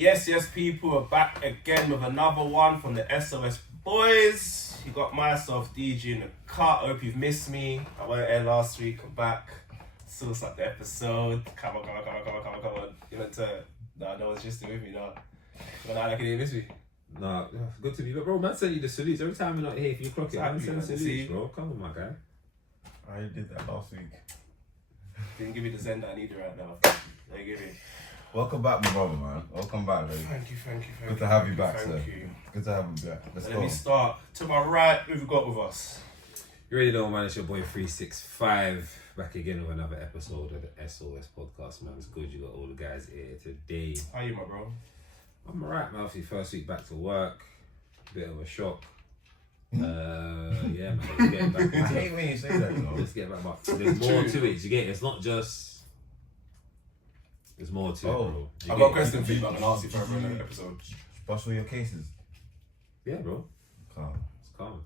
Yes, people are back again with another one from the S.O.S boys. You got myself, DJ in the cut. I hope you've missed me. I went there last week. I'm back. Sauce up the episode. Come on. You went to... No one's just with me now. But I like you didn't miss me. Nah, good to be. But bro, man sent you the salutes. Every time you're not here, if you clock it, man send salutes, bro. Come on, my guy. I already did that last week. Didn't give me the zen that I needed right now. They give me. Welcome back, my brother, man. Welcome back, baby. Thank you. Good to have you back, Thank sir. you. Good to have you back. Let's Let go. me start. To my right, who we got with us? You already know, man. It's your boy 365 back again with another episode of the S.O.S podcast, man. It's good you got all the guys here today. How you, my bro? I'm alright, man. Obviously, first week back to work, bit of a shock. Yeah, man. Let's get back I into hate when you say that, you know. Let's get back. But there's more to it. You get it? It's not just. There's more to it, bro. I got a question for you, but I'm gonna ask you for another episode. Bust all your cases. Yeah, bro. Calm. It's calm.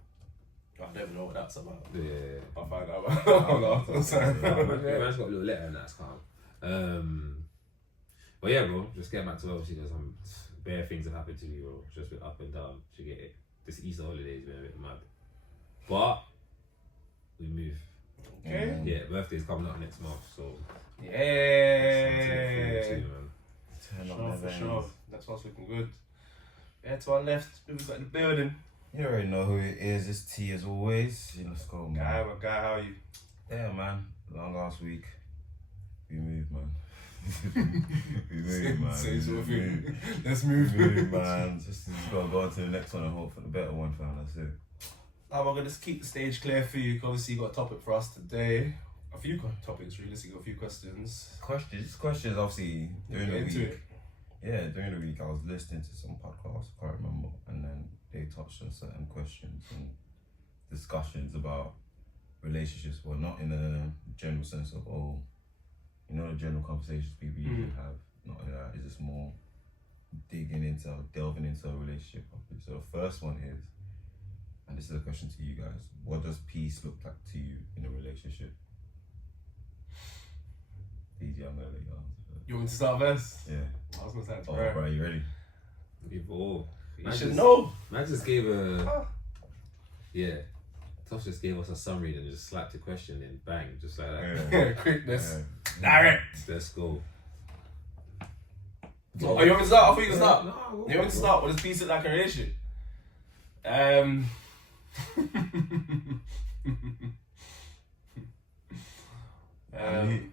I don't even know what that's about. Yeah. I'll find out about it. Yeah, man's got a little letter and that's calm. But yeah, bro, just getting back to obviously there's some bare things have happened to me, bro. Just been up and down. You get it. This Easter holiday has been a bit mad. But we move. Okay. Yeah, birthday's coming up next month, so Yeah. Turn on For the sure. That's what's looking good. Yeah, to our left, we've got the building. You already know who it is. It's T as always. Let's go, man. My guy, how are you? Yeah, man. Long last week. We moved, man. we moved, man. Same sort of We thing. moved. Let's We move. moved, man. Just gotta go on to the next one and hope for the better one, fam. That's it. I'm gonna just keep the stage clear for you. Obviously, you got a topic for us today. A few topics, really. So you got a few questions. Questions, obviously, during the Get into week. it. Yeah, during the week I was listening to some podcasts, I can't remember, and then they touched on certain questions and discussions about relationships, well, not in a general sense of, oh, you know, the general conversations people usually have, not in that, it's just more delving into a relationship properly. So the first one is, and this is a question to you guys, what does peace look like to you in a relationship? DJ, I'm gonna let you answer. You want me to start first? Yeah. I was gonna say it's Oh, right. bro, you ready? before. You should know. Man just gave a yeah. Tosh just gave us a summary and just slapped the question and bang, just like that. Yeah. Quickness. Yeah. Direct. Let's go. Oh, you want me to start? I thought you can start. No, You want me to start? What does peace look like in a relationship?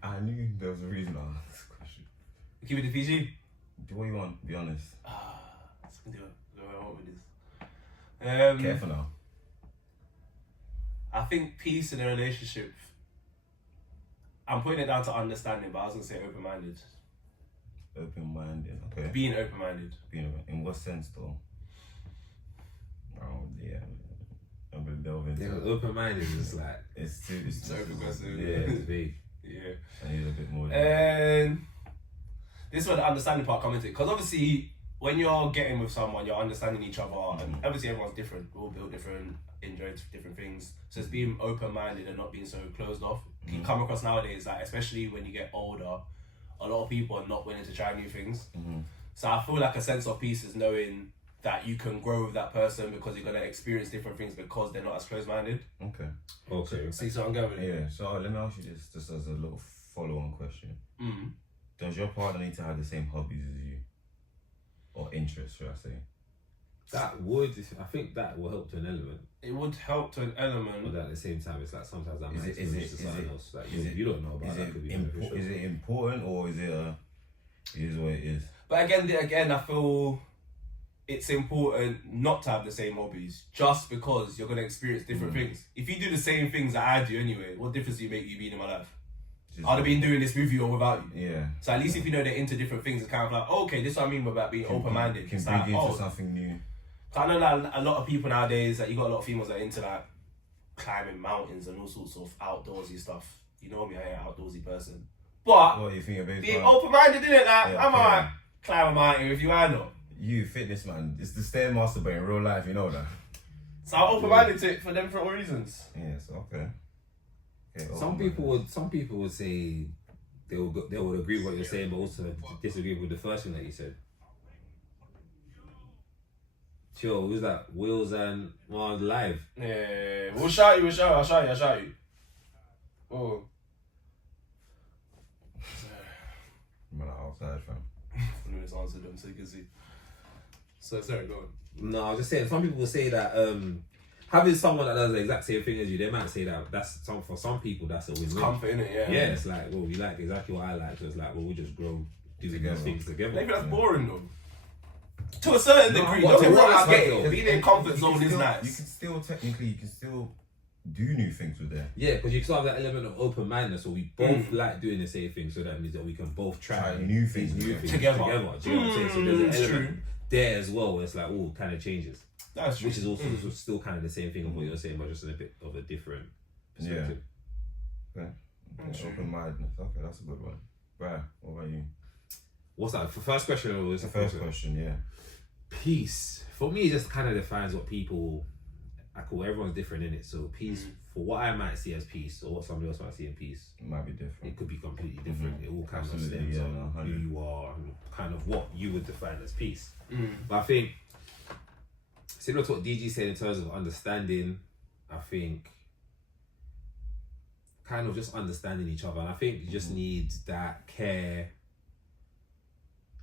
I knew there was a reason I asked this question. Keep it to PG. Do what you want, be honest. Let's do what I want with this. Careful now. I think peace in a relationship, I'm putting it down to understanding, but I was going to say open-minded. Open-minded, okay. Being open-minded. In what sense though? Oh, yeah. I'm gonna delve into Yeah, it. open-minded is like It's It's open question. Yeah, it's big. Yeah. I need a bit more. And this is where the understanding part comes into it. Because obviously, when you're getting with someone, you're understanding each other. And obviously, everyone's different. We're all built different, enjoy different things. So it's being open-minded and not being so closed off. You come across nowadays, like especially when you get older, a lot of people are not willing to try new things. So I feel like a sense of peace is knowing that you can grow with that person because you're going to experience different things because they're not as close-minded. Okay. See, so I'm going with it. Yeah, so let me ask you this, just as a little follow-on question. Does your partner need to have the same hobbies as you? Or interests, should I say? I think that will help to an element. It would help to an element. But at the same time, it's like sometimes that might Is expose to something else. Like is you don't know about is that it could be beneficial. is it important or is it it is what it is? But again, I feel it's important not to have the same hobbies just because you're going to experience different things. If you do the same things that I do anyway, what difference do you make you being in my life? I'd have been doing this with you or without you. Yeah. So at least if you know they're into different things, it's kind of like, oh, okay, this is what I mean about being open-minded. Can It's bring like, you into something new. I know that a lot of people nowadays, that you got a lot of females that are into like climbing mountains and all sorts of outdoorsy stuff. You know me, I ain't an outdoorsy person. But What do you think of it? being open-minded, innit? Like, Yeah, I'm okay. alright, climb a mountain with you, I know. You, fitness man, it's the Stairmaster, but in real life, you know that. So I'm open-minded to it for them for all reasons. Yes, okay. Some people would say they would agree with what you're saying, but also disagree with the first thing that you said. Yo, who's that? Wills and live. Yeah, we'll shout you, I'll shout you. Oh. Man, outside, fam. I'm going to answer them so you can see. So, sorry, go on. No, I was just saying, some people will say that having someone that does the exact same thing as you, they might say that for some people that's a win-win. It's comfort, innit? Yeah. Yeah, it's like, well, you like exactly what I like, so it's like, well, we just grow doing Together. these things together. Maybe that's boring though. To a certain degree, what- don't get me wrong, what I get aspect, it. Being in comfort zone is nice. You can still, technically, you can still do new things with them. Yeah, because you still have that element of open-mindedness, so we both like doing the same thing, so that means that we can both try new things together. Do you know what I'm saying? So there's an It's element true. there as well, where it's like, all kind of changes. That's true. Which is also still kind of the same thing of what you're saying, but just in a bit of a different perspective. Yeah. Open-mindedness. Okay, that's a good one. Right, what about you? What's that? First question or was The the first question, yeah. Peace. For me, it just kind of defines what people, everyone's different in it. So peace, for what I might see as peace, or what somebody else might see in peace, It might be different. it could be completely different. It all kind of Absolutely, stems yeah, on no, who 100. you are and kind of what you would define as peace. But I think, similar to what DG said in terms of understanding, I think kind of just understanding each other. And I think you just need that care.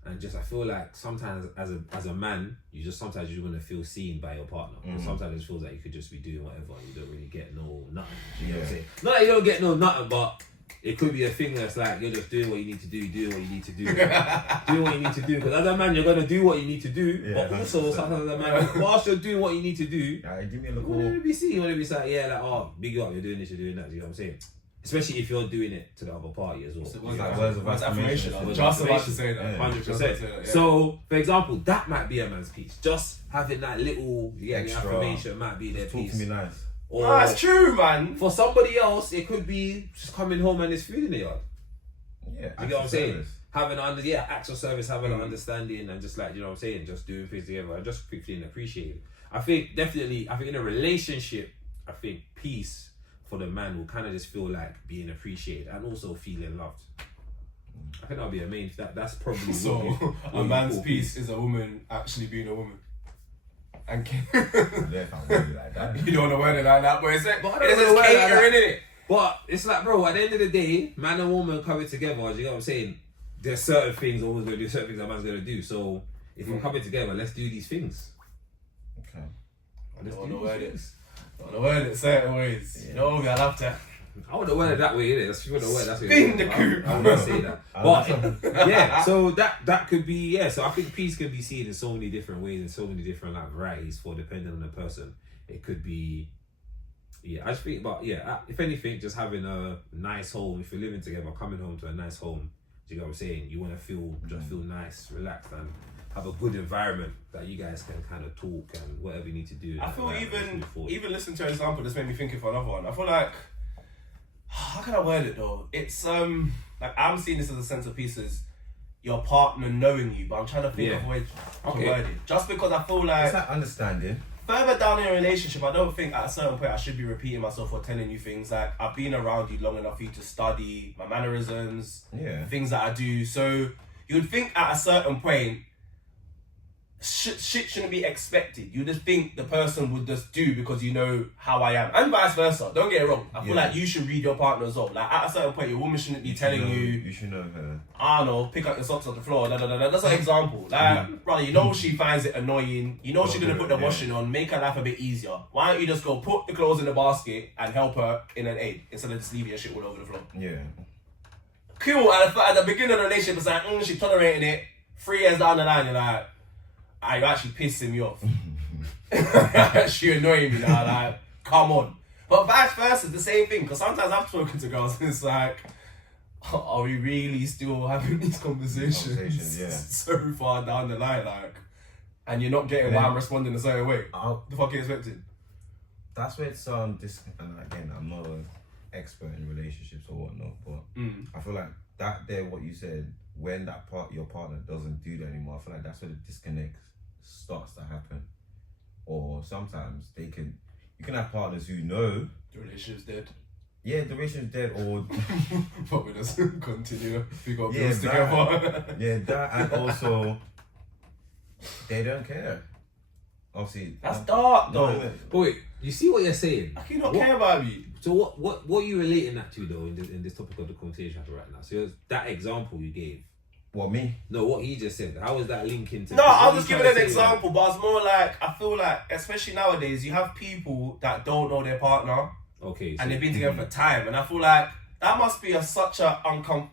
And just, I feel like sometimes as a man, sometimes you want to feel seen by your partner. And sometimes it feels like you could just be doing whatever and you don't really get no nothing. You know what I'm saying? Not that you don't get no nothing, but it could be a thing that's like you're just doing what you need to do, doing what you need to do, doing what you need to do. Because as a man, you're gonna do what you need to do, but also sometimes as a man, whilst you're doing what you need to do, Give me a you look. want to be seen. You want to be like, yeah, like, oh, big you up, you're doing this, you're doing that. You know what I'm saying? Especially if you're doing it to the other party as well. So It's like words of affirmation. I was just about to say that. Yeah. 100%. So, for example, that might be a man's piece. Just having that little Extra. affirmation might be their Talk piece. to me nice. Or No, it's true, man. for somebody else, it could be just coming home and there's food in the yard. Yeah. You get what I'm saying? Having acts of service, having an understanding, and just like, you know what I'm saying, just doing things together and just feeling appreciated. I think in a relationship, I think peace for the man will kind of just feel like being appreciated and also feeling loved. I think that'll be a main. That's probably So a man's peace is a woman actually being a woman. And you don't want to word it like that, but it's like, But I don't it's wanna word it like catering, that. innit? But it's like, bro, at the end of the day, man and woman coming together, do you know what I'm saying? There's certain things always gonna do, certain things a man's gonna do. So if we're coming together, let's do these things. Okay. Let's I don't do know these word it. things. I want to word it certain ways. You know me, I love to. I would have worded it that way, innit? That's what the word. That's what Spin the coop. I wouldn't say that. But yeah, so that could be, yeah. So I think peace can be seen in so many different ways, in so many different like varieties for depending on the person. It could be, yeah. I just think, but yeah, if anything, just having a nice home. If you're living together, coming home to a nice home. Do you know what I'm saying? You want to feel nice, relaxed, and have a good environment that you guys can kind of talk and whatever you need to do. I feel like, even listening to an example just made me think of another one. I feel like, how can I word it though? It's like I'm seeing this as a sense of peace as your partner knowing you, but I'm trying to think of a way to word it. Just because I feel like It's that understanding. further down in a relationship, I don't think at a certain point I should be repeating myself or telling you things. Like, I've been around you long enough for you to study my mannerisms, things that I do. So you would think at a certain point, shit shouldn't be expected. You just think the person would just do because you know how I am, and vice versa. Don't get it wrong. I feel like you should read your partner as well. Like, at a certain point, your woman shouldn't be telling you. You should know her. I don't know, pick up your socks off the floor. That's an example. Like, brother, you know she finds it annoying. You know she's gonna put the washing on. Make her life a bit easier. Why don't you just go put the clothes in the basket and help her in an aid instead of just leaving your shit all over the floor? Yeah. Cool. At the beginning of the relationship, it's like, she's tolerating it. 3 years down the line, you're like, you're actually pissing me off. You're annoying me now. Like, come on. But vice versa, the same thing. Because sometimes I've spoken to girls and it's like, are we really still having these conversations Yeah. so far down the line? Like, and you're not getting why I'm responding a certain way. The fuck you expecting? That's where it's and again, I'm not an expert in relationships or whatnot, but I feel like that there, what you said, when your partner doesn't do that anymore, I feel like that's where the disconnect starts to happen. Or sometimes you can have partners who know The relationship's dead. Yeah, the relationship's dead, or but we just continue. We got Yeah, bills together. yeah, that, and also they don't care obviously. That's dark, though. But wait, you see what you're saying? I can not care about me. So what are you relating that to though in this topic of the conversation right now? So that example you gave. What, me? No, what he just said. How is that linking to? No, I was just giving an example, but it's more like I feel like, especially nowadays, you have people that don't know their partner. Okay. So, and they've been together for time, and I feel like that must be such a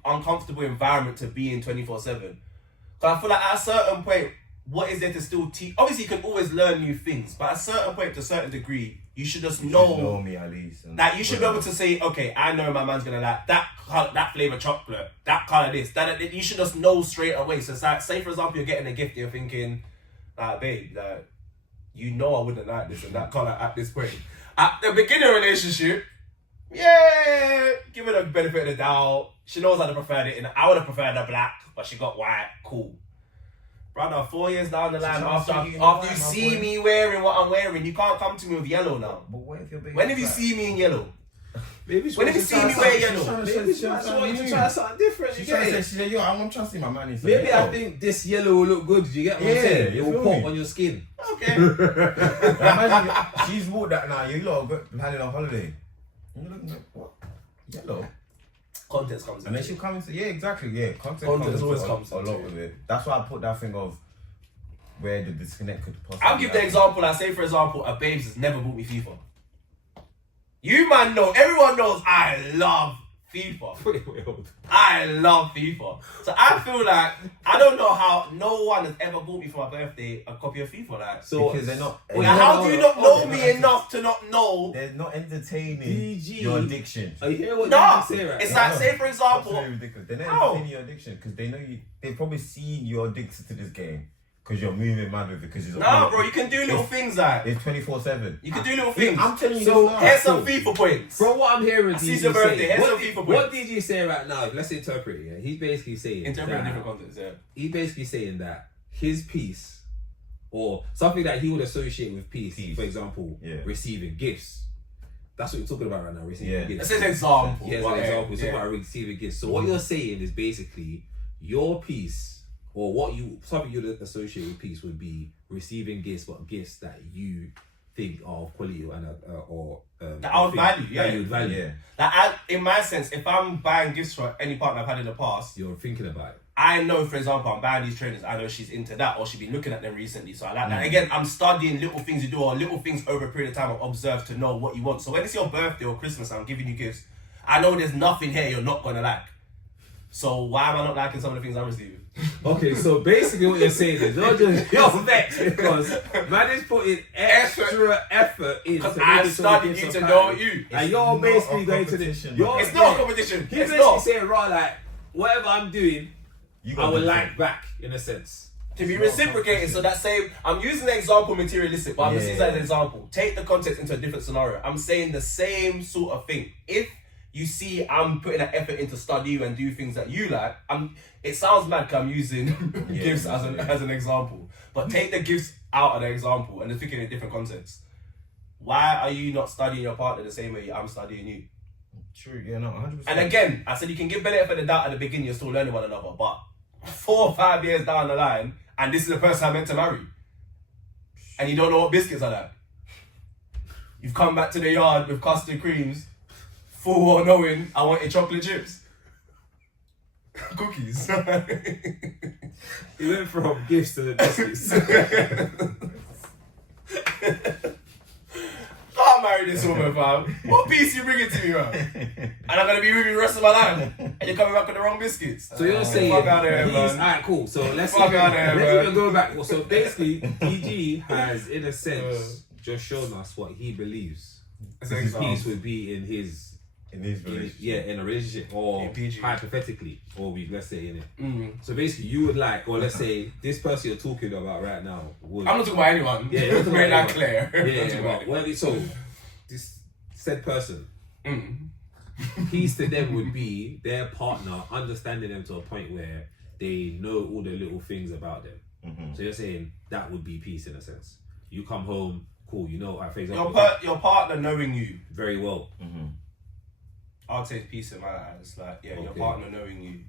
uncomfortable environment to be in 24/7. Because I feel like at a certain point, what is there to still teach? Obviously, you can always learn new things, but at a certain point, to a certain degree, you should just know me at least. that you should be able to say, okay, I know my man's gonna like that flavor chocolate, that color this, that you should just know straight away. So it's like, say for example, you're getting a gift, you're thinking, like, babe, like, you know I wouldn't like this and that color at this point. At the beginning of the relationship, yeah, give her the benefit of the doubt. She knows I'd have preferred it, and I would have preferred the black, but she got white. Cool. Brother, 4 years down the line, after you see me wearing what I'm wearing, you can't come to me with yellow now. But what if your baby? When have you seen me in yellow? Maybe when have you seen me wear yellow? Maybe she wants to try something different. She said, yo, I'm trying to see my man. Maybe I think this yellow will look good. Do you get what I'm saying? It will pop on your skin. Okay. Imagine she's bought that now. You lot are planning on holiday. And you're looking at what? Yellow. Context comes in. And then she'll come and say, yeah, exactly, yeah. Context always comes a lot with it. That's why I put that thing of where the disconnect could possibly I'll give the example. I say, for example, a babes has never bought me FIFA. You man know, everyone knows I love FIFA. Wait, hold. I love FIFA. So I feel like, I don't know how no one has ever bought me for my birthday a copy of FIFA. Like, So because they're not. like, how do you not know me enough to not know? They're not entertaining DG. your addiction. Are you hearing what No, you say right it's now? like, say for example, Absolutely ridiculous. They're not How? entertaining your addiction because they know you. They've probably seen you're addicted to this game because you're moving mad with it. Because it's nah, bro, you can do little things like. It's 24/7. You can do little things. I'm telling you, So, this now. Here's some FIFA points. From what I'm hearing, I see DG your birthday, say, here's what, some FIFA what points. DG say right now? Let's interpret it. Yeah, he's basically saying Interpret that, different contexts, yeah. he's basically saying that his piece, or something that he would associate with peace, for example, receiving gifts. That's what you're talking about right now, receiving gifts. That's an example. Yeah, as an example, it's about receiving gifts. So what you're saying is basically your piece, or something you'd associate with peace would be receiving gifts, but gifts that you think are of quality and that I would value, that you would value. Like, in my sense, if I'm buying gifts for any partner I've had in the past, You're thinking about it. I know, for example, I'm buying these trainers, I know she's into that, or she's been looking at them recently, so I like that. Again, I'm studying little things you do, or little things over a period of time I've observed to know what you want. So when it's your birthday or Christmas and I'm giving you gifts, I know there's nothing here you're not gonna like. So why am I not liking some of the things I'm receiving? Okay, so basically what you're saying is you're vexed because man is putting extra effort in. Because I've studied you to know you. And you're basically going to the... It's not a competition. He's basically saying, right, like, whatever I'm doing, I will like back, in a sense. To be reciprocated, so that same... I'm using the example materialistic, but I'm just using that as an example. Take the context into a different scenario. I'm saying the same sort of thing. If you see I'm putting an effort into study you and do things that you like, it sounds mad because I'm using gifts as an example. But take the gifts out of the example and just think in a different context. Why are you not studying your partner the same way I'm studying you? True, yeah, no, 100%. And again, I said you can give benefit of the doubt at the beginning, you're still learning one another, but 4 or 5 years down the line, and this is the person I'm meant to marry, and you don't know what biscuits are like. You've come back to the yard with custard creams, full well knowing I wanted chocolate chips. Cookies. He went from gifts to the biscuits. Can't marry this woman, fam. What piece you bringing to me, man? And I'm gonna be with you the rest of my life. And you're coming back with the wrong biscuits. So you're saying fuck out there, man. Alright, cool. So let's Fuck even go back. Well, so basically, DG has, in a sense, just shown us what he believes his peace would be in his relationship. In a relationship, or hypothetically, or let's say in it. So basically, you would like, or let's say this person you're talking about right now would. I'm not talking about anyone. Yeah, you're not talking make about that clear. Yeah, well, so this said person, peace to them would be their partner understanding them to a point where they know all the little things about them. So you're saying that would be peace in a sense. You come home, cool. You know, for example, your partner knowing you very well. I'd say it's peace in my eyes. Like, your partner knowing you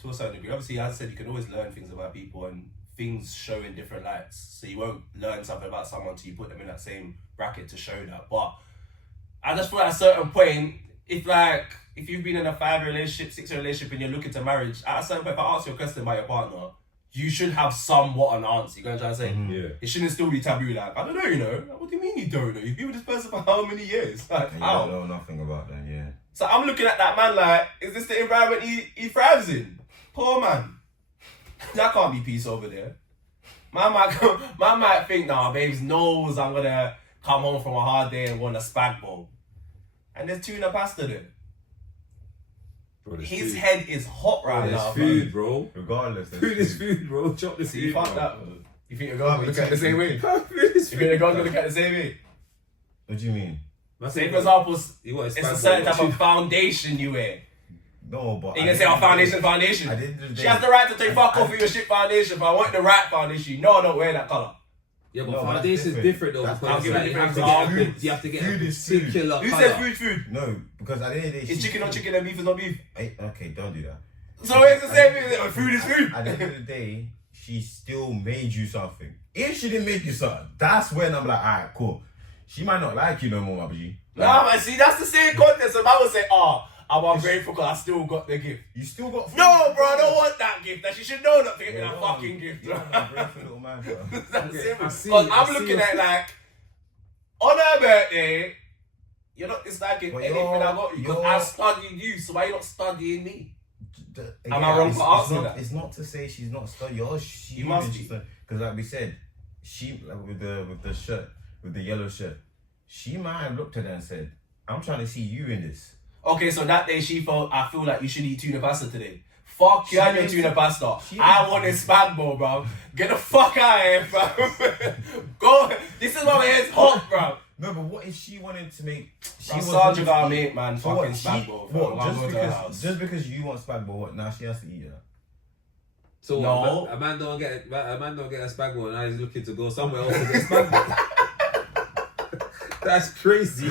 to a certain degree. Obviously, as I said, you can always learn things about people and things show in different lights. So you won't learn something about someone till you put them in that same bracket to show that. But I just feel at a certain point, if you've been in a 5-year relationship, 6-year relationship, and you're looking to marriage, at a certain point, if I ask you a question about your partner, you should have somewhat an answer. You know what I'm trying to say? Yeah. It shouldn't still be taboo. Like, I don't know, you know. What do you mean you don't know? You've been with this person for how many years? Like, And how? you don't know nothing about them, yeah. So I'm looking at that man like, is this the environment he thrives in? Poor man. That can't be peace over there. Man might think, nah, babes knows I'm gonna come home from a hard day and want a spag bowl. And there's tuna pasta there. Bro, there's His food. head is hot right There's now. food, bro. Regardless, Food is food, bro. Chop the See, you food. fuck bro. that. You think you're going to look at it the same way? You Food is think you're food. going to look at it the same way? What do you mean? Say for example, You want it's a certain type of foundation you wear. No, but You can say, oh, foundation. At the end of the She day, has the right to take fuck off with your shit foundation, but I want the right foundation. You know I don't wear that colour. Yeah, but No, but foundation's that's different though. That's Because different. like, you have to Different. get Food- you have to get food a is food. particular Who colour. said food? No, because at the end of the day, It's chicken on chicken and beef is not beef. Okay, don't do that. So it's the same thing. Food is food. At the end of the day, she still made you something. If she didn't make you something, that's when I'm like, alright, cool. She might not like you no more, my G. Nah, man, see, that's the same context. So I would say, I'm ungrateful because I still got the gift. You still got food. No, bro, I don't want that gift. That she should know not to get me Yeah, that no, fucking gift. You're an ungrateful little man, bro. That's Okay, simple. I see- Because I I'm see looking your- at like, on her birthday, you're not disliking But anything I you're- got you. Because you're- I studied you, so why you not studying me? Am I wrong for asking that? It's not to say she's not studying. You must be. Because like we said, she like, with the shirt, with the yellow shirt, she might have looked at her and said, I'm trying to see you in this. Okay, so that day she felt, I feel like you should eat tuna pasta today. Fuck you and your tuna pasta. she- I want this spag bowl, bro. Get the fuck out of here, bro. Go. This is why my head's hot, bro. No, but what if she wanted to make? She Bro, was Sandra looking got to a eat- mate, man. So Fucking what, spag she- bowl. what, I'll go to her house. just because you want spag bowl, what? Now she has to eat it. So No. a man don't get a spag bowl and now he's looking to go somewhere else to get spag bowl. That's crazy.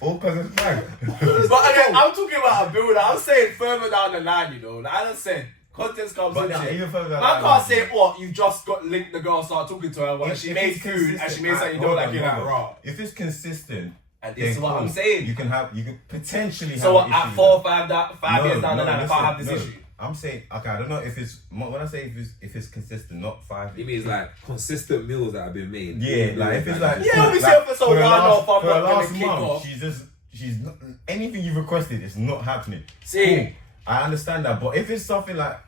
All because of spag. But again, I'm talking about a builder. I'm saying further down the line, you know. Like I just said, context comes But into now, it. even further down Man the can't line- say what you just got linked the girl, start talking to her, If- she if made it's food and she consistent- made something you hold don't like, on, you're like, hold on. raw. If it's consistent, And this is then what cool. I'm saying. You can potentially So have what, an at issue 4 or with 5 that. years down the line, I listen, can't have this no. issue. I'm saying, okay, I don't know if it's, when I say if it's consistent, not 5 It means like consistent meals that have been made. Yeah, like if it's like Yeah, obviously if it's a for the one-off, I'm for the not gonna last kick month, off. she's not, anything you've requested is not happening. See. Cool. I understand that, but if it's something like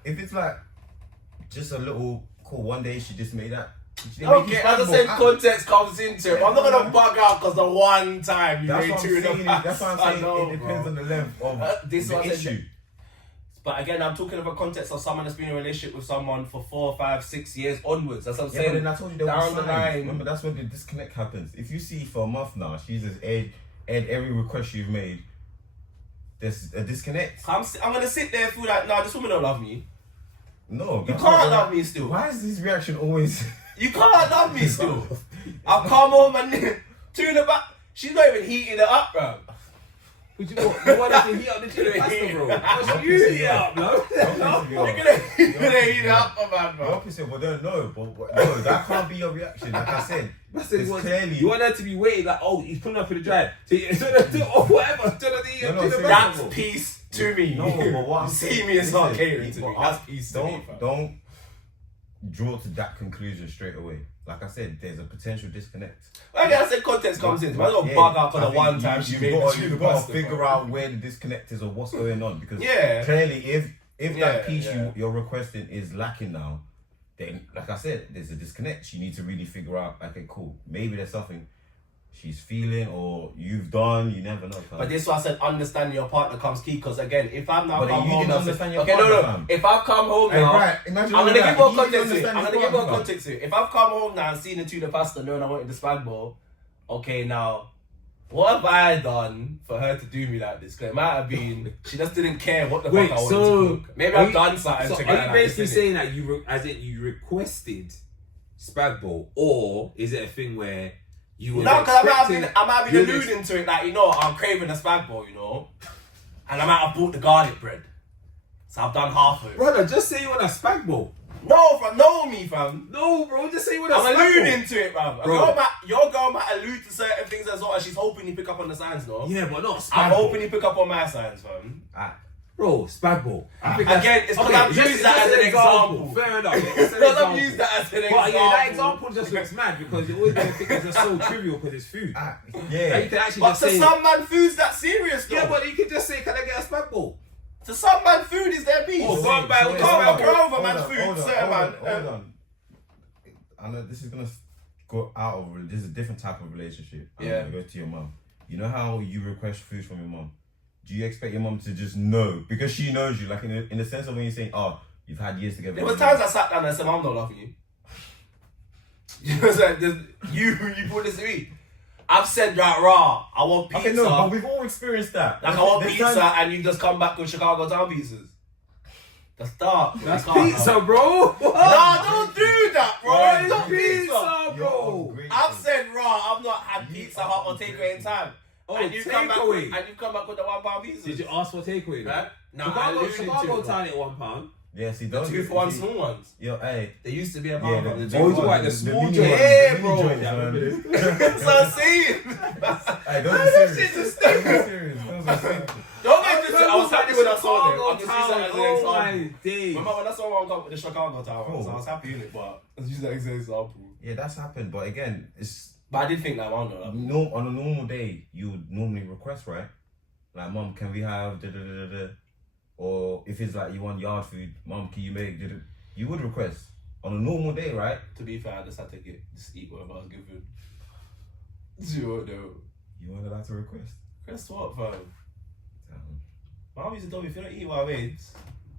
just a little cool, one day she just made that. She didn't make Okay, you as I spag said, bowl. context comes into it. But I'm not gonna bug out because the one time you That's made what I'm two in the saying. past. That's what I'm I saying. know, It depends bro. on the length of This is the what I said. issue. But again, I'm talking about context of someone that's been in a relationship with someone for 4, 5, 6 years onwards. That's what I'm Yeah, saying. but then I told you there down was the signs. line. Remember, that's when the disconnect happens. If you see for a month now, she's just aired every request you've made. There's a disconnect. I'm gonna sit there and feel like, nah, this woman don't love me. No, You that's can't not love right. me still. Why is this reaction always? You can't love me still. I'll come home and tuna back. She's not even heating it up, bro. Would you want her to heat up the tuna pasta, bro? Don't You piss heat me it off. up, no? Don't piss me You're off. gonna heat it up, man, The bro. opposite, well, no, but no, that can't be your reaction. Like I said, That's it's you want, clearly. you want her to be waiting like, oh, he's putting up in the dry. Or whatever. That's peace to me. No, but what I'm You see saying, me, it's not listen, catering to but me. That's peace to me, bro. Don't draw to that conclusion straight away. Like I said, there's a potential disconnect. Like I said, context comes in. I'm not Yeah, bug out for I the think one time she made the gotta, tuna you've got pasta, to figure bro. out where the disconnect is or what's going on, because Yeah. clearly if Yeah, that piece yeah. you're requesting is lacking now, then like I said, there's a disconnect. You need to really figure out, okay, cool, maybe there's something she's feeling or you've done, you never know. But this is why I said understanding your partner comes key, because again, if I'm now But then come you home didn't now, understand your okay, partner, no, fam. if I've come home Hey, now, right, imagine I'm all gonna that. give more You didn't context to it. understand I'm his gonna give more partner. context to it. If I've come home now and seen the tuna pasta, knowing I wanted the spag bowl, okay, now what have I done for her to do me like this? Because it might have been she just didn't care what the Wait, fuck I wanted so to cook. Maybe are I've you- done something. So to are get you like basically this, innit? saying that you requested spag bowl, or is it a thing where you were No, because expecting? I might have been you were alluding to it, like, you know, I'm craving a spag bowl, you know, and I might have bought the garlic bread, so I've done half of it. Brother, just say you want a spag bowl. No, fam, know me, fam. No, bro, just say you want to I'm alluding to it, fam. Bro. Your girl might allude to certain things as well, and she's hoping you pick up on the signs, no? Yeah, but not I'm spag hoping you pick up on my signs, fam. Bro, spag ball. Again, it's because I've used that as an example. Fair enough. Because I've used that as an example. But yeah, that example just looks mad because you always gonna think it's just so trivial because it's food. Yeah. And you can actually But just to say, some man, food's that serious, though. yeah, but you can just say, can I get a spag ball? To some man, food is their beef. Oh, go on, buy You all can't the walk spag ball. over man's food, certain man. Hold on. I know this is gonna go out of. This is a different type of relationship. I'm Yeah. gonna go to your mum. You know how you request food from your mum? Do you expect your mum to just know because she knows you? Like in the sense of when you're saying, "Oh, you've had years together." There was times I sat down and said, "Mum, don't laugh at you." You know what I'm saying? You put this to me. I've said right, raw. I want pizza. Okay, no, but we've all experienced that. Like I want There's pizza, times- and you just come back with Chicago Town pizzas. That's dark. That's You can't pizza, have- bro. Nah, don't do that, bro. Right, It's not pizza. Pizza, bro. I've said raw. I've not had Pizza Hut or takeaway in time. Oh, and you come back takeaway. with the £1 pizza. Did you ask for takeaway? Huh? No, I Chicago alluded to Chicago it, Town at £1. Yeah, see, The don't 2 for 1 small ones. Yo, hey. They used to be a Yeah, pound. the the big two Oh, for you one. like the small mini joint? ones, Yeah, the mini bro. joints, Yeah, I man. remember That's what I'm saying. Hey, don't be Those serious. shits are Don't be serious. Those are serious. Don't get this. I was happy when I saw them. Chicago I'm just using that as an Town, example. oh my days. Remember when I saw one come with the Chicago Tower, Oh. so I was happy in it, but I was using that as an example. Yeah, that's happened, but again, it's But I did think that one though. no on a normal day you would normally request, right? Like, Mum, can we have da da da da da? Or if it's like you want yard food, Mum, can you make da da? You would request on a normal day, right? To be fair, I just had to just eat whatever I was given. Do you what though? You weren't allowed to request. Guess what, fam? Damn. Mom used to tell me if you don't eat what I made,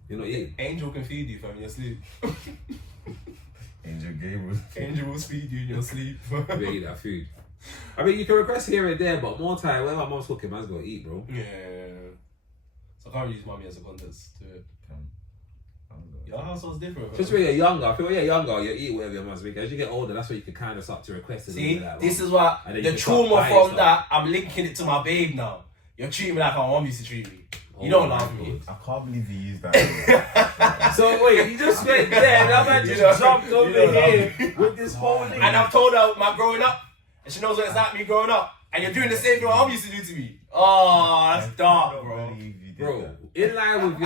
You're not eating. Angel can feed you, fam, in your sleep. Angel Gabriel. Angel will feed you in your sleep. You better eat that food. I mean, you can request here and there, but more time, when my mom's cooking, man's got to eat, bro. Yeah. So I can't use mommy as a context to it. Your household's different. Just when you're younger, I feel when you're younger, you eat whatever your mum's making. As you get older, that's when you can kind of start to request it. See, like, this is what And then the you can start trauma buying from stuff. that, I'm linking it to my babe now. You're treating me like my mom used to treat me. You Oh don't my love me. I can't believe you used that. So wait, you just went there and that man You just know, jumped over you know, here with this whole thing. And I've told her my growing up, and she knows what it's like me growing up. And you're doing the same thing my mom used to do to me. Oh, that's dark, bro. Bro, in line with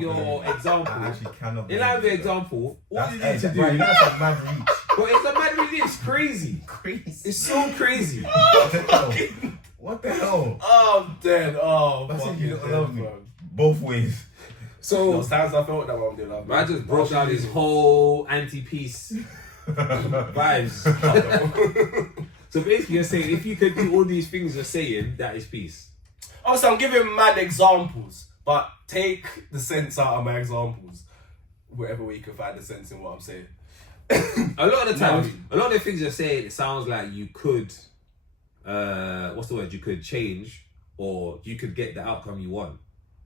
your example, I actually cannot. in line with your example, all you need to do, Right, that's a mad reach. but it's a mad really, it's crazy. Crazy. It's so crazy. What the hell? What the hell? Oh, I'm dead. Oh, That's if fucking you don't dead, love me. bro. Both ways. So, Those times I felt that mom didn't love me. I just broke down this whole anti-peace vibes. So basically, you're saying if you could do all these things you're saying, that is peace. Obviously, I'm giving mad examples, but take the sense out of my examples. Whatever way you can find the sense in what I'm saying. A lot of the times, No. a lot of the things you're saying, it sounds like you could, what's the word? You could change, or you could get the outcome you want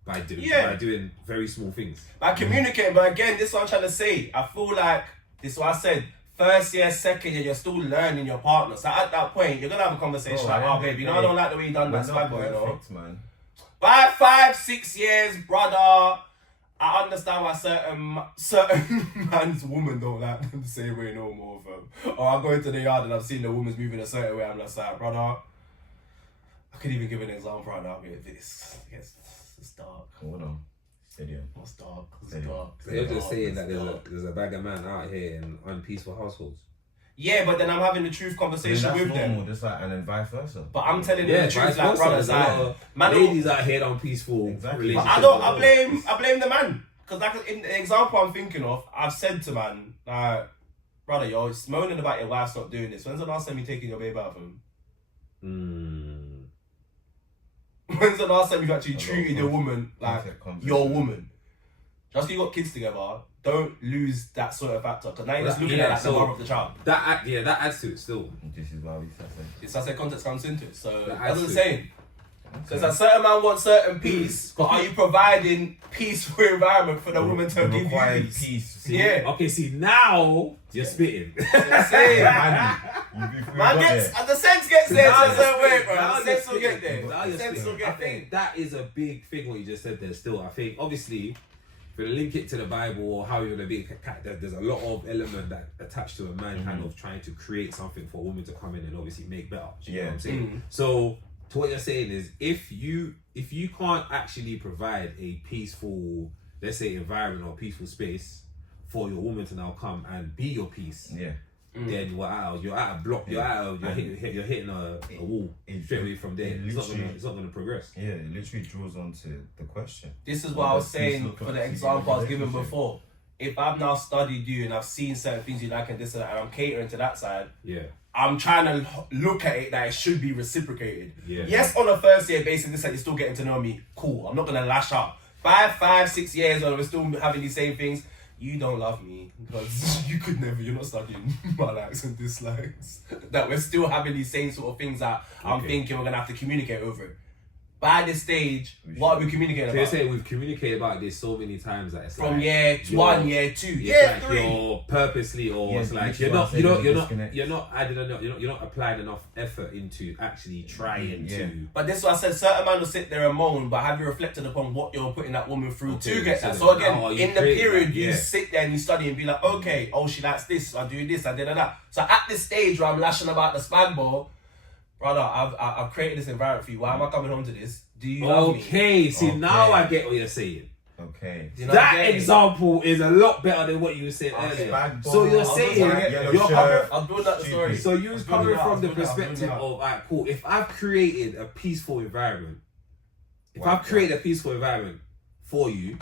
by doing very small things. Like communicating, but again, this is what I'm trying to say. I feel like this is what I said. First year, second year, you're still learning your partner. So at that point, you're gonna have a conversation like, oh babe, you know I don't like the way you done that swag boy, you know. Man. By 5, 6 years, brother, I understand why certain man's woman don't like them the same way no more, fam. Or I go into the yard and I've seen the woman's moving a certain way, I'm just like, brother, I could even give an example right now, but it's dark. Hold on. Steady on. What's dark? It's Steady. dark. So you're just It's saying that dark. there's a bag of man out here in unpeaceful households. Yeah, but then I'm having the truth conversation That's with normal, them. just like, and then vice versa. But I'm telling them Yeah, the truth, vice like versa. brothers, There's a lot like, of man, don't- ladies out here unpeaceful Exactly. But relationships. I blame the man. Because like in the example I'm thinking of, I've said to man, brother, you're moaning about your wife's not doing this. When's the last time you taking your babe out of him? When's the last time you've actually treated your woman like your woman? Just 'cause you got kids together, don't lose that sort of factor. Because now you're just looking at like the mother of the child. That adds to it still. This is why we said that. It's as a context comes into it. So That that's adds what I'm to it. saying. Because a certain man wants certain peace, but are you providing peaceful environment for the woman to give you required peace? peace. See? Yeah. Okay, see now you're spitting. That's it. Man gets the sense gets there to a certain way, bro. The sense will get there. Now The you're sense will spitting. I get there. think that is a big thing what you just said there still. I think obviously for the link it to the Bible or how you're gonna be, there's a lot of element that attached to a man kind of trying to create something for a woman to come in and obviously make better. Do you know what I'm saying? So to what you're saying is, if you can't actually provide a peaceful, let's say, environment or peaceful space for your woman to now come and be your peace, then you're at a block, you're hitting a wall straight away from there. It's not gonna progress. Yeah, it literally draws on to the question. This is what I was saying for the example I was giving before. If I've now studied you and I've seen certain things you like and this and that, and I'm catering to that side, I'm trying to look at it that it should be reciprocated. Yes, on a first year basis, this like you're still getting to know me, cool. I'm not gonna lash out. 5, 6 years on, we're still having these same things. You don't love me because you're not studying my likes and dislikes. That we're still having these same sort of things that I'm thinking we're gonna have to communicate over. By this stage, what are we communicating about? You're saying we've communicated about this so many times that it's from like year 1, year 2, year 3. You're purposely, or it's like you're not applying enough effort into actually trying to. But this is what I said. Certain man will sit there and moan, but have you reflected upon what you're putting that woman through to get that? So again, in the period, you sit there and you study and be like, okay, oh, she likes this, I do this, I did that. So at this stage where I'm lashing about the spag ball, brother, I've created this environment for you. Why am I coming home to this? Do you love me? See, now I get what you're saying. Okay. That example is a lot better than what you were saying earlier. So you're saying you're coming. I'm doing that story. So you're coming from the perspective of, alright, cool. If I've created a peaceful environment, for you,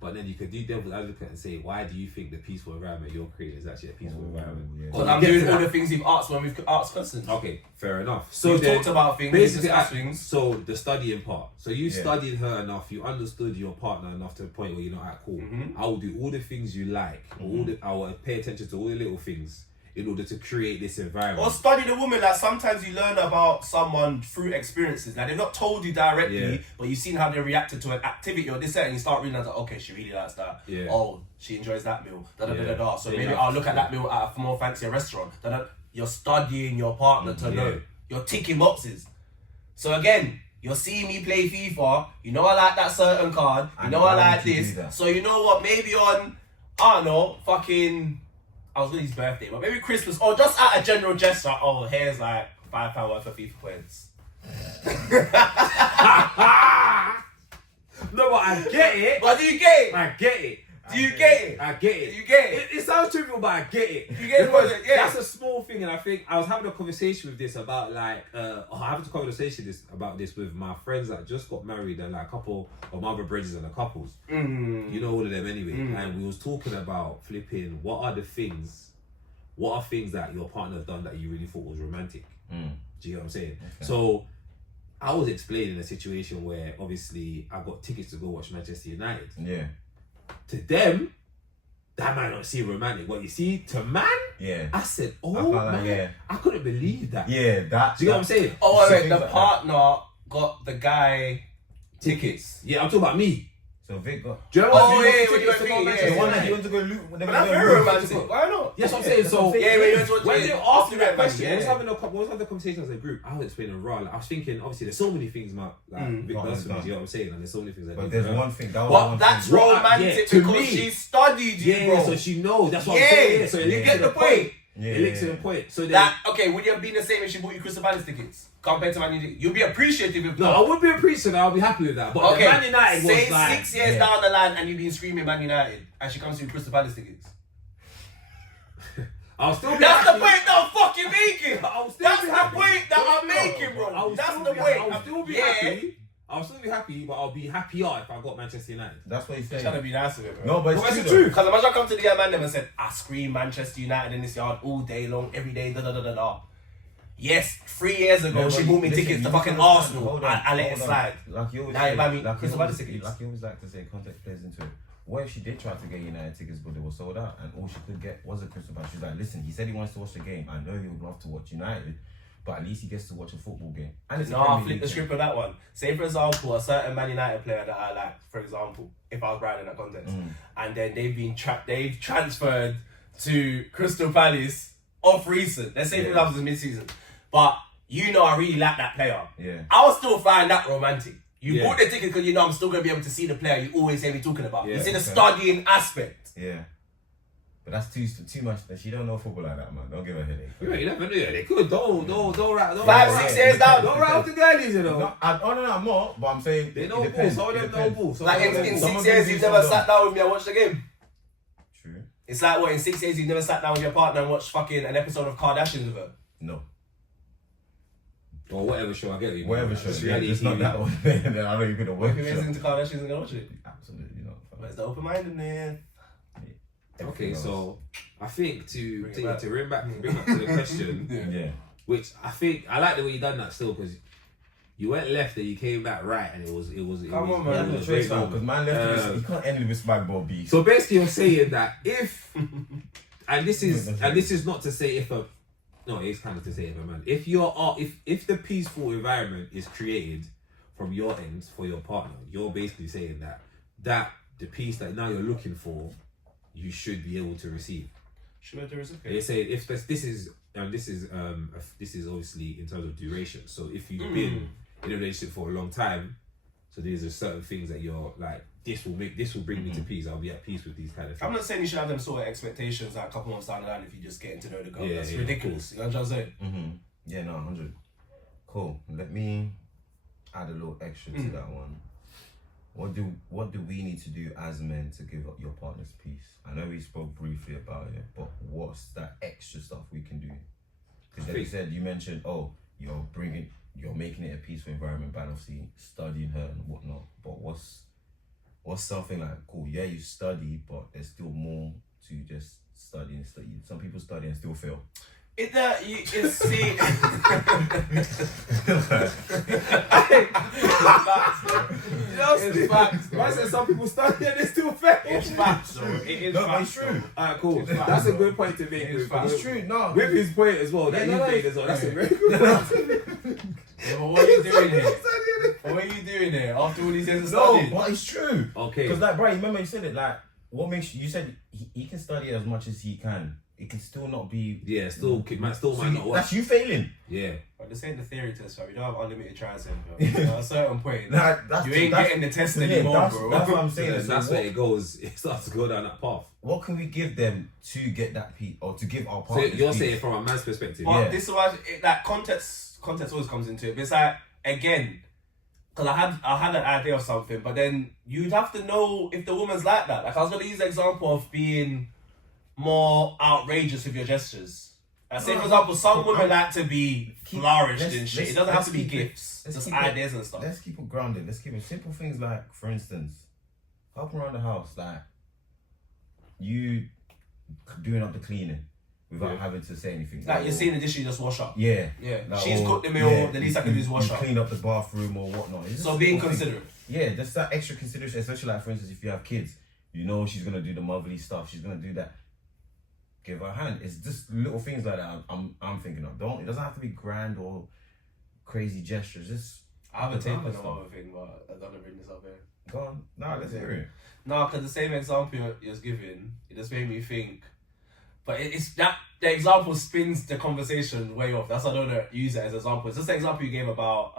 but then you could do devil's advocate and say, why do you think the peaceful environment you're creating is actually a peaceful environment? Because I'm doing all the things you've asked when we've asked questions. Okay, fair enough. So we've talked about things, basically, discussed things. So the studying part. So you studied her enough, you understood your partner enough to the point where you're not cool. I will do all the things you like, I will pay attention to all the little things in order to create this environment. Or study the woman. Like sometimes you learn about someone through experiences. Now they've not told you directly, but you've seen how they reacted to an activity or this and you start realizing, okay, she really likes that. Oh, she enjoys that meal. So maybe I'll look at that meal at a more fancier restaurant. You're studying your partner to know. You're ticking boxes. So again, you're seeing me play FIFA. You know I like that certain card. You know I like this. So you know what? Maybe on, I don't know, fucking, I was going to his birthday, but maybe Christmas, or just at a general gesture, oh, here's like £5 worth of FIFA points. No, but I get it. But do you get it? I get it. Do you get it? I get it. You get it? It sounds trivial, but I get it. You get it? Yeah. That's a small thing, and I think I was having a conversation with this about about this with my friends that just got married and like a couple of my other brothers and the couples. You know all of them anyway. And we was talking about flipping. What are things that your partner done that you really thought was romantic? Do you know what I'm saying? Okay. So I was explaining a situation where obviously I got tickets to go watch Manchester United. Yeah. To them, that might not seem romantic. What you see, to man, I said, man, I couldn't believe that. Yeah, that. Do you know what I'm saying? Oh, wait, the partner got the guy tickets. Yeah, I'm talking about me. So Vic got. Do you know what? The one that you want to go loot. But that's very romantic. Why not? Yes, what I'm saying. So when they asked me that question, when we was having a conversation as a group, I was explaining raw. Like, I was thinking, obviously, there's so many things, Vic does for me. You know what I'm saying? And there's so many things. But there's one thing. But that's romantic because she studied you, bro. So she knows. That's what I'm saying. So you get the point. It links to the point. So that would you have been the same if she bought you Crystal Palace tickets compared to Man United? You'd be appreciative of that. No, I would be appreciative. I'll be happy with that. But Man United was like 6 years down the line and you've been screaming Man United and she comes to you Crystal Palace tickets. I'll still be That's happy. the point that I'm fucking making. That's the point that I'm making, bro. That's the point. I'll still be happy. I'll still be happy, but I'll be happier if I got Manchester United. That's what he's saying. Trying to be nice with it, bro. No, but it's the true. Because imagine I come to the young man and said, I scream Manchester United in this yard all day long, every day, Yes, 3 years ago, she bought me tickets to fucking Arsenal. I let it slide. Like you always now you buy me Crystal Palace tickets. Like you always like to say, context plays into it. What if she did try to get United tickets, but they were sold out, and all she could get was a Crystal Palace? She's like, listen, he said he wants to watch the game. I know he would love to watch United, but at least he gets to watch a football game. And I'll flip the script on that one. Say, for example, a certain Man United player that I like, for example, if I was right in that context, and then they've transferred to Crystal Palace off recent. Let's say for example, it's mid-season. But you know I really like that player. Yeah. I would still find that romantic. You bought the ticket because you know I'm still going to be able to see the player you always hear me talking about. Yeah, It's in the studying aspect. Yeah. But that's too much. She don't know football like that, man. Don't give her a headache. You never knew. They could. Don't 5-6 years down. Don't write off the girlies, you know. No, I'm not. But I'm saying They know ball. Some of them know ball. Like in 6 years, you've never sat down with me and watched the game. True. It's like what, in 6 years, you've never sat down with your partner and watched fucking an episode of Kardashians with her. No. Or whatever show I get you. Whatever show. Yeah, it's not that one. Then I know you're gonna watch If you're it. into Kardashians and gonna watch it. Absolutely not. But it's the open mind in there. Okay, so I think to bring back to the question, Yeah. which I like the way you done that still, because you went left and you came back right, and it was Come on, man. it was great Because moment. man left you can't end with bag ball beef. So basically, you're saying that if, and this is not to say if a, no, it's kind of to say if a man, if if the peaceful environment is created from your end for your partner, you're basically saying that the peace that now you're looking for, you should be able to receive. Should be able to receive. They say if this is obviously in terms of duration. So if you've been in a relationship for a long time, so there's a certain things that you're like, this will bring me to peace. I'll be at peace with these kind of things. I'm not saying you should have them sort of expectations like a couple months down the line if you just getting to know the girl. Yeah, That's yeah, ridiculous. You know what I'm saying? Yeah, no, 100. Cool. Let me add a little extra to that one. What do we need to do as men to give up your partner's peace? I know we spoke briefly about it, but what's that extra stuff we can do? Because you mentioned, you're making it a peaceful environment by obviously studying her and whatnot. But what's something like, cool, yeah, you study, but there's still more to just study and study. Some people study and still fail. You see. It's facts. I said some people study and they still fail. It's facts, though. It is No, but facts, it's true. though. Alright, cool. It's facts, That's a though. good point to make. It's true. No. With his point as well, that you made as well. That's a very good point. Yeah, but what are you doing here? What are you doing here after all these years of No, studying? but it's true. Okay. Because like, bro, remember you said it, like, what makes you said he can study as much as he can. It can still not be. Yeah, might not work. That's you failing. Yeah. But this ain't the theory test, bro. You don't have unlimited tries here, bro. At a certain point, Nah, you ain't getting the test anymore, bro. That's what I'm saying. And So that's what, where it goes. It starts to go down that path. what can we give them to get that peace, or to give our So partners you're peace? saying from a man's perspective. But Yeah. this is why that context always comes into it. But it's like, again, because I had an idea of something, but then you'd have to know if the woman's like that. Like I was gonna use the example of being more outrageous with your gestures. Like say for example, some women like to be flourished and shit. It doesn't have to be gifts, just ideas and stuff. Let's keep it grounded. Let's keep it simple things like, for instance, helping around the house, like you doing up the cleaning without having to say anything. Like you're seeing the dish, you just wash up. Yeah. Yeah. Like, She's or- cooked the meal, yeah, the least I can do is wash you up. clean up the bathroom or whatnot. It's So just being little things. considerate. Yeah, just that extra consideration, especially like, for instance, if you have kids, you know she's gonna do the motherly stuff. She's gonna do that. Give her a hand. It's just little things like that. I'm thinking of. It doesn't have to be grand or crazy gestures. Just I have a take on Stuff. another thing, but I don't want to bring this up here. go on. Nah, let's hear it. No, because the same example you're giving, it just made me think. But it's that the example spins the conversation way off. That's why I don't want to use it as an example. It's just the example you gave about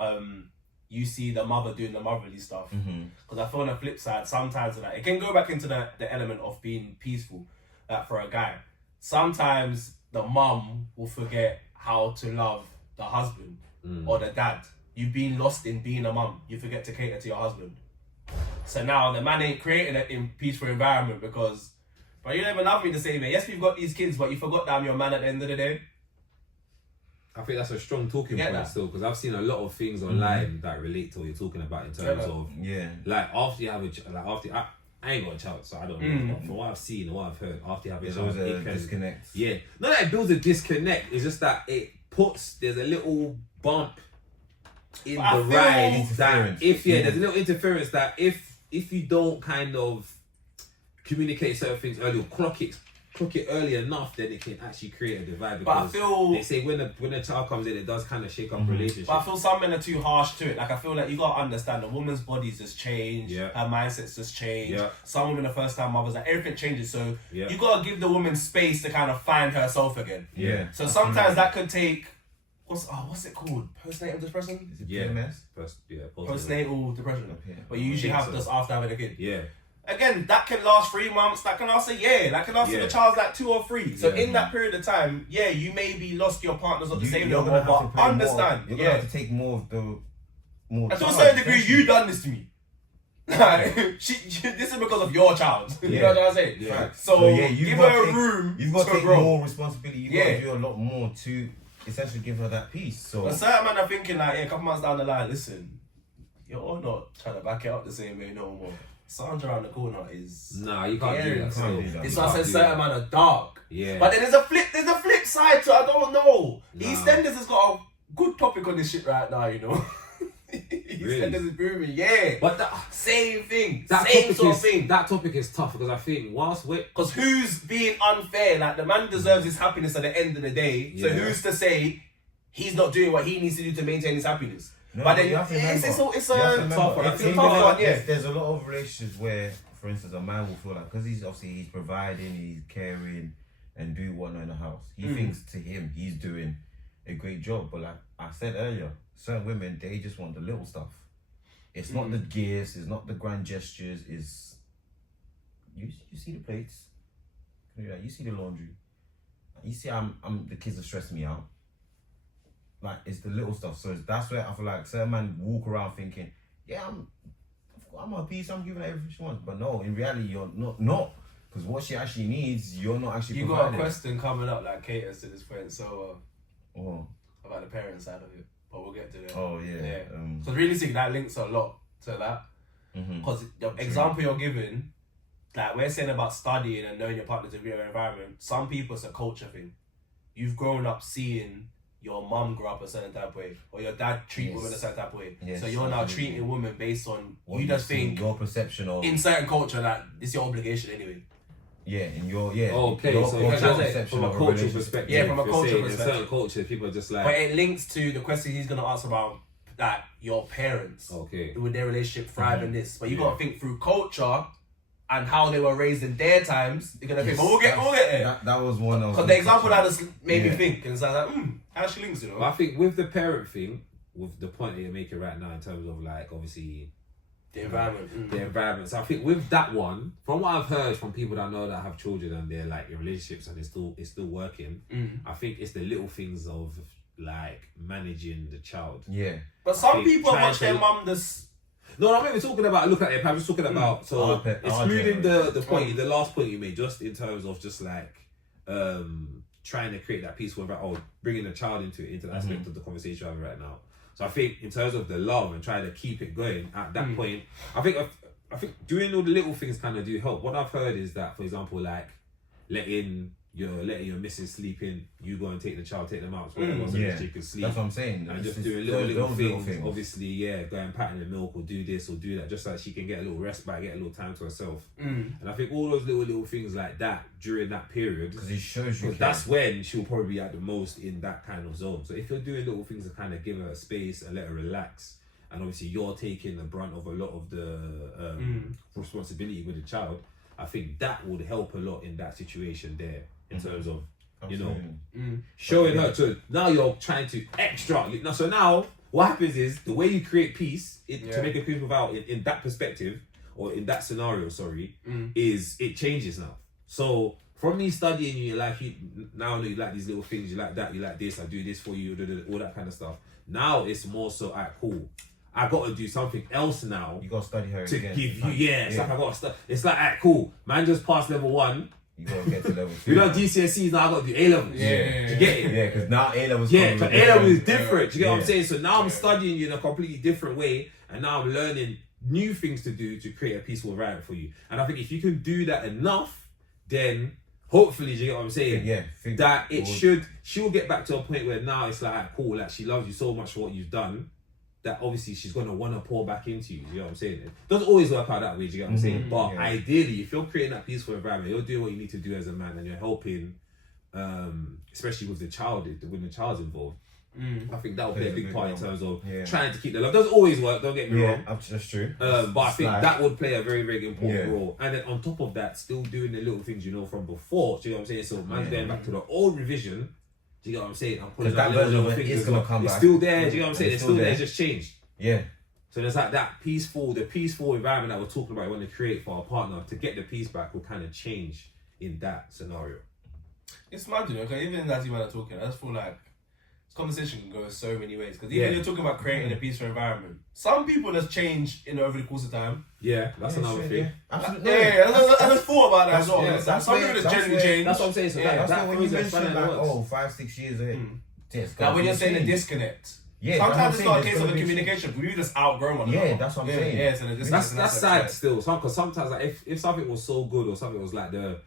you see the mother doing the motherly stuff. Because I feel on the flip side, sometimes it can go back into the element of being peaceful. Like for a guy, sometimes the mum will forget how to love the husband or the dad. You've been lost in being a mum. You forget to cater to your husband. So now the man ain't creating a peaceful environment because, but you don't even love me the same way. Yes, we've got these kids, but you forgot that I'm your man at the end of the day. I think that's a strong talking Get point that? still, because I've seen a lot of things online that relate to what you're talking about in terms of Yeah. like after you have I ain't got a child, so I don't know. But from what I've seen and what I've heard, after you have a There's child, always a it can, disconnect. yeah, not that it builds a disconnect. It's just that there's a little bump in I the feel ride interference. that there's a little interference that if you don't kind of communicate certain things early or clock it early enough, then it can actually create a divide. But I Because feel, they say when a child comes in, it does kind of shake up relationships. but I feel some men are too harsh to it. Like I feel like you gotta understand the woman's body's just changed, Yeah. her mindset's just changed. Yeah. Some women are first time mothers, like everything changes. So Yeah. you gotta give the woman space to kind of find herself again. Yeah. So sometimes that could take what's it called? Postnatal depression? Is it Yeah. PMS? Postnatal depression. Okay. But you usually I think have so. this after having a kid. Yeah. Again, that can last 3 months, that can last a year, that can last till Yeah. the child's like 2 or 3. So Yeah. in that period of time, yeah, you maybe lost your partners or the same You're level, gonna have to but pay understand, more. You're gonna yeah. have to take more of the more. And to a charge, certain degree, essentially. you done this to me. Like, this is because of your child. You know what I'm saying? Yeah. Facts. So, yeah, you've give got her to take- room You've got to to take grow. more responsibility. You've got Yeah. to do a lot more to essentially give her that peace. So A certain man are thinking like, yeah, a couple months down the line, listen, you're all not trying to back it up the same way no more. Sandra around the corner is... Nah, you can't do Yeah, that. you can't still. do that. This You one can't says do certain that. man are dark. Yeah. But then there's a flip side to it, I don't know. Nah. EastEnders has got a good topic on this shit right now, you know. EastEnders is booming, yeah. But that, Same thing. that Same topic sort is of thing. that topic is tough because I think whilst we're Because who's being unfair? Like, the man deserves his happiness at the end of the day. So Yeah. who's to say he's not doing what he needs to do to maintain his happiness? No, but then you have to remember. it's You have to a remember, tough one. if It's a even tough like one, yeah. There's a lot of relationships where, for instance, a man will feel like because he's providing, he's caring, and doing whatnot in the house. He thinks to him he's doing a great job. But like I said earlier, certain women they just want the little stuff. It's not the gifts. It's not the grand gestures. It's you see the plates. You see the laundry. You see the kids are stressing me out. Like it's the little stuff. So that's where I feel like certain men walk around thinking, yeah, I'm a piece. I'm giving her everything she wants. But no, in reality, you're not. Because what she actually needs, you're not actually You got providing. a question coming up that caters to this point. So Oh, about the parent side of it, but we'll get to that. oh yeah. Yeah. So realistically, that links a lot to that. Because the example you're giving, like we're saying about studying and knowing your partner's in your environment, some people it's a culture thing. You've grown up seeing your mum grow up a certain type of way, or your dad treat Yes. women a certain type of way. Yes, So you're now absolutely. treating women based on What you just see, think your perception of in certain culture that it's your obligation anyway. in your okay. your So cultural cultural say, perception from a of cultural relationship. perspective, Yeah, from a you're cultural saying in perspective. certain cultures, people are just like, But it links to the question he's gonna ask about that your parents okay, with their relationship thrive in this. But you Yeah. gotta think through culture and how they were raised in their times. You're gonna think, but we'll get there. That was one of Because the example that just made me Yeah. think, and it's like, how she links, you know? But I think with the parent thing, with the point that you're making right now in terms of like obviously The environment. the environment. So I think with that one, from what I've heard from people that I know that have children and they're like in relationships and it's still working, I think it's the little things of like managing the child. Yeah. But some think people trying watch their to- mum just. No, I'm not even talking about look at it. I'm just talking about so Our excluding generation. the point, the last point you made, just in terms of just like trying to create that peaceful environment, or bringing the child into the aspect of the conversation we're having right now. So I think in terms of the love and trying to keep it going at that point, I think doing all the little things kind of do help. What I've heard is that, for example, like letting your missus sleep in, you go and take the child, take them out, so that she can sleep. That's what I'm saying. And It's just just doing those little little things, obviously, yeah, go and pat in the milk or do this or do that, just so that she can get a little rest back, get a little time to herself. And I think all those little things like that during that period, Because it shows you. because that's when she'll probably be at the most in that kind of zone. So if you're doing little things to kind of give her space and let her relax, and obviously you're taking the brunt of a lot of the responsibility with the child, I think that would help a lot in that situation there in terms of, you know, showing her to, now you're trying to extra. So now what happens is the way you create peace to make a peace without in that perspective or in that scenario, is it changes now. So from me studying you like now you like these little things, you like that, you like this, I do this for you, all that kind of stuff. Now it's more so, alright, cool, I got to do something else now You got to study her to again. give you, it's like I got to start. It's like, alright, cool, man just passed level 1. You got to get to level 2. We done GCSEs, now I got to do A levels. Do you get it? Yeah, because now A levels. Yeah, so A level is different. Do you get what I'm Yeah. saying? So now I'm studying you in a completely different way, and now I'm learning new things to do to create a peaceful environment for you. And I think if you can do that enough, then hopefully, do you get what I'm saying? Yeah. That she'll get back to a point where now it's like, cool, like she loves you so much for what you've done, that obviously she's gonna want to pour back into you. Do you know what I'm saying? It doesn't always work out that way. Do you get what I'm saying? But ideally, if you're creating that peaceful environment, you're doing what you need to do as a man, and you're helping, especially with the child, when the child's involved. I think that will play a big part in terms of trying to keep the love. Doesn't always work. Don't get me wrong. That's true. But I think that would play a very, very important role. And then on top of that, still doing the little things you know from before. Do you know what I'm saying? So man's going back to the old revision. Do you get what I'm saying? I'm Because that version of it is gonna come back. It's still there. Do you get what I'm saying? It's It's still still there. there. It's just changed. Yeah. So there's like that the peaceful environment that we're talking about. We want to create for our partner to get the peace back will kind of change in that scenario. It's mad, you know, because even as you were talking, I just feel like this conversation can go so many ways. Because even you're talking about creating a peaceful environment. Some people just change, over the course of time. Yeah, that's another thing. Yeah. Absolutely. I just thought about that as well. yeah, It's that's some where- people just that's generally where- change. That's what I'm saying. So Yeah, That's that why when you throws a spanner mentioned in the like, works. 5-6 years ahead. Yes, Like when you're saying the change. disconnect. Yeah, Sometimes it's not a case of a a communication. We just outgrown one Yeah, another. that's what I'm saying. Yeah, so the disconnect. That's sad still. Because sometimes like if something was so good or something was like the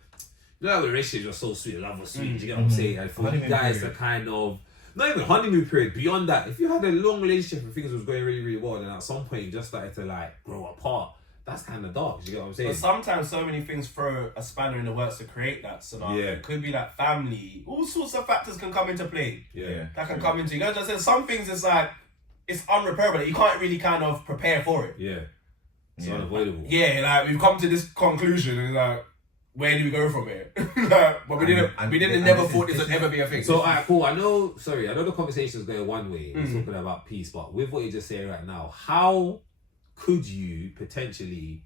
relationships were so sweet, love was sweet. Do you get what I'm saying? And for you Honeymoon guys period. to kind of not even honeymoon period. Beyond that, if you had a long relationship and things was going really really well, then at some point you just started to like grow apart. That's kind of dark. Do you get what I'm saying? But sometimes so many things throw a spanner in the works to create that scenario. Yeah. It could be like family. All sorts of factors can come into play. Yeah. That can come into. You know, just say some things it's like it's unrepairable. You can't really kind of prepare for it. Yeah. It's Yeah. unavoidable. Yeah, like we've come to this conclusion. It's like, where do we go from here? Like, but we didn't. And We didn't. this Never is- thought this this would is- ever be a thing. So alright, cool. I know the conversation is going one way. It's talking about peace, but with what you just saying right now, how could you potentially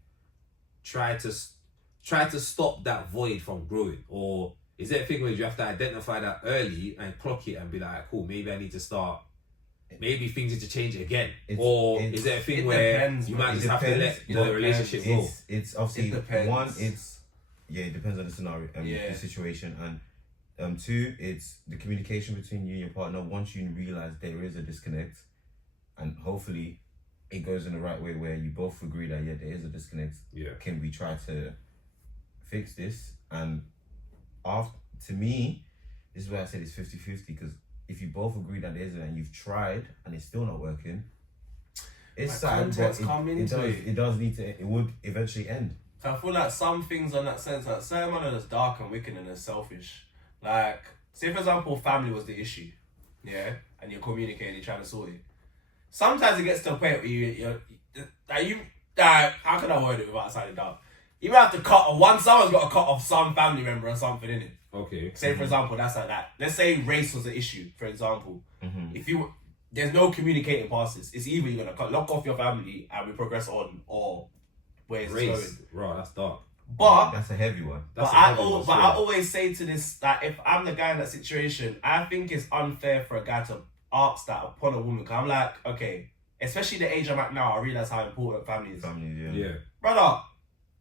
try to stop that void from growing? Or is there a thing where you have to identify that early and clock it and be like, cool, maybe I need to start, maybe things need to change again? Or is there a thing it where depends, you man. might It just have to let depends. the It relationship go? It's obviously It depends. one. It depends on the scenario and the situation, and two, it's the communication between you and your partner. Once you realize there is a disconnect, and hopefully it goes in the right way where you both agree that there is a disconnect. Yeah. Can we try to fix this? And to me, this is where I said it's 50-50, because if you both agree that there is and you've tried and it's still not working, it's Like, sad, but context come into it does need to. It would eventually end. I feel like some things on that sense, like certain man are just dark and wicked and they're selfish. Like, say for example, family was the issue, yeah, and you're communicating, you're trying to sort it. Sometimes it gets to a point where how can I word it without sounding dark? You have to cut off someone's got to cut off some family member or something, innit? Okay. Say for example, that's like that. Let's say race was the issue, for example. Mm-hmm. If there's no communicating past this, it's either you're gonna lock off your family and we progress on, or where it's going. Race. Right, that's dark. But That's a heavy one. That's But a heavy one, I straight. always say to this that if I'm the guy in that situation, I think it's unfair for a guy to ask that upon a woman. Cause I'm like, okay, especially the age I'm at now, I realize how important family is. Family, Yeah. Brother,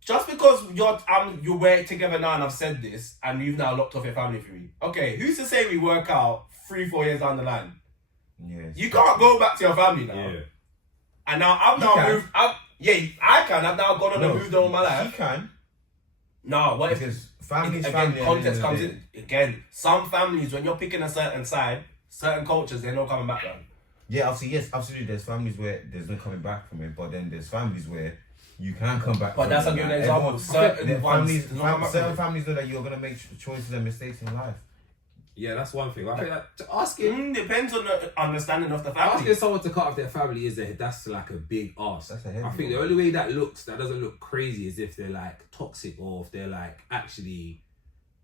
just because you work together now and I've said this and you've now locked off your family for me. Okay, who's to say we work out 3-4 years down the line? Yes. You can't go back to your family now. Yeah. And now I've You now can. moved. I can. I've now gone on and moved on with my life. She can. No, what if Because family's again, family. at the end context of the comes day. in. Again, some families, when you're picking a certain side, certain cultures, they're not coming back down. Yeah, obviously, yes, absolutely. There's families where there's no coming back from it, but then there's families where you can come back. But from that's it. a good Like, example. everyone- Certain there are ones, families, there's no coming back certain from it. families know that you're gonna make choices and mistakes in life. Yeah, that's one thing. I think that asking Depends on the understanding of the asking family. someone to cut off their family that's like a big ask. That's a heavy I think the one. only way that doesn't look crazy is if they're like toxic or if they're like actually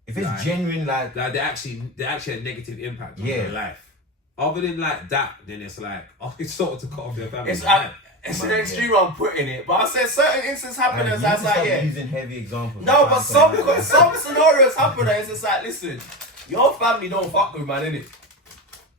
If it's Like- genuine, like they're actually a negative impact on Yeah. their life. Other than like that, then it's like asking someone to cut off their family. It's Like, it's an Man, extreme way of putting it, but I said certain instances happen and as you that's need to like stop yeah. using heavy examples. No, but That's what I'm saying. some scenarios happen that it's just like, listen, your family don't fuck with man, innit?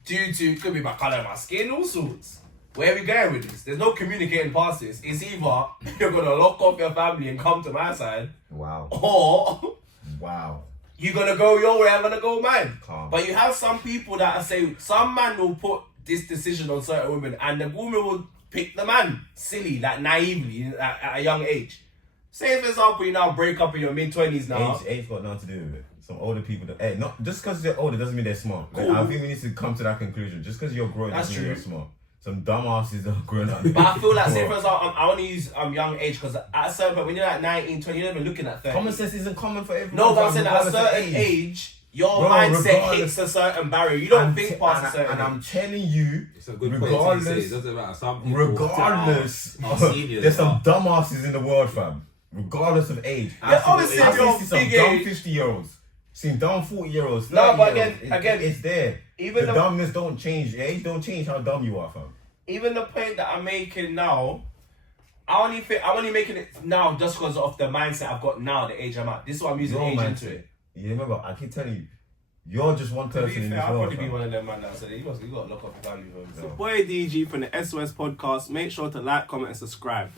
Due to, could be my colour of my skin, all sorts. Where are we going with this? There's no communicating past this. It's either you're gonna lock off your family and come to my side, Wow. or Wow. you're gonna go your way, I'm gonna go mine. Calm. But you have some people that are saying, some man will put this decision on certain women, and the woman will pick the man, silly, like naively, at a young age. Say, for example, you now break up in your mid-20s now. Age got nothing to do with it. Some older people, not just because they're older doesn't mean they're smart. Like, Cool. I think we need to come to that conclusion. Just because you're growing That's doesn't mean true. you're smart. Some dumbasses are growing up. But I feel like, say for example, I want to use young age, because at a certain point, when you're like 19, 20, you're not even looking at 30. Common sense isn't common for everyone. No, but I'm saying at a regardless of certain age, your Bro, mindset regardless- hits a certain barrier. You don't think past a certain and I'm age. telling you, it's a good point to say. regardless, It doesn't matter. Some people regardless, are seniors. there's some but- dumbasses in the world, fam. Regardless of age. Yeah, obviously, if I've you're seen some big dumb age- 50-year-olds. Seen dumb 40-year-olds. No, but 30-year-olds. again, it's there. even the dumbness don't change. Age don't change how dumb you are, fam. Even the point that I'm making now, I'm only making it now just because of the mindset I've got now, the age I'm at. This is what I'm using age into it. You remember, I keep telling you, you're just one person in this I'll world. probably be one of them man now, so you got to lock up your family. So boy DG from the S.O.S podcast. Make sure to like, comment, and subscribe.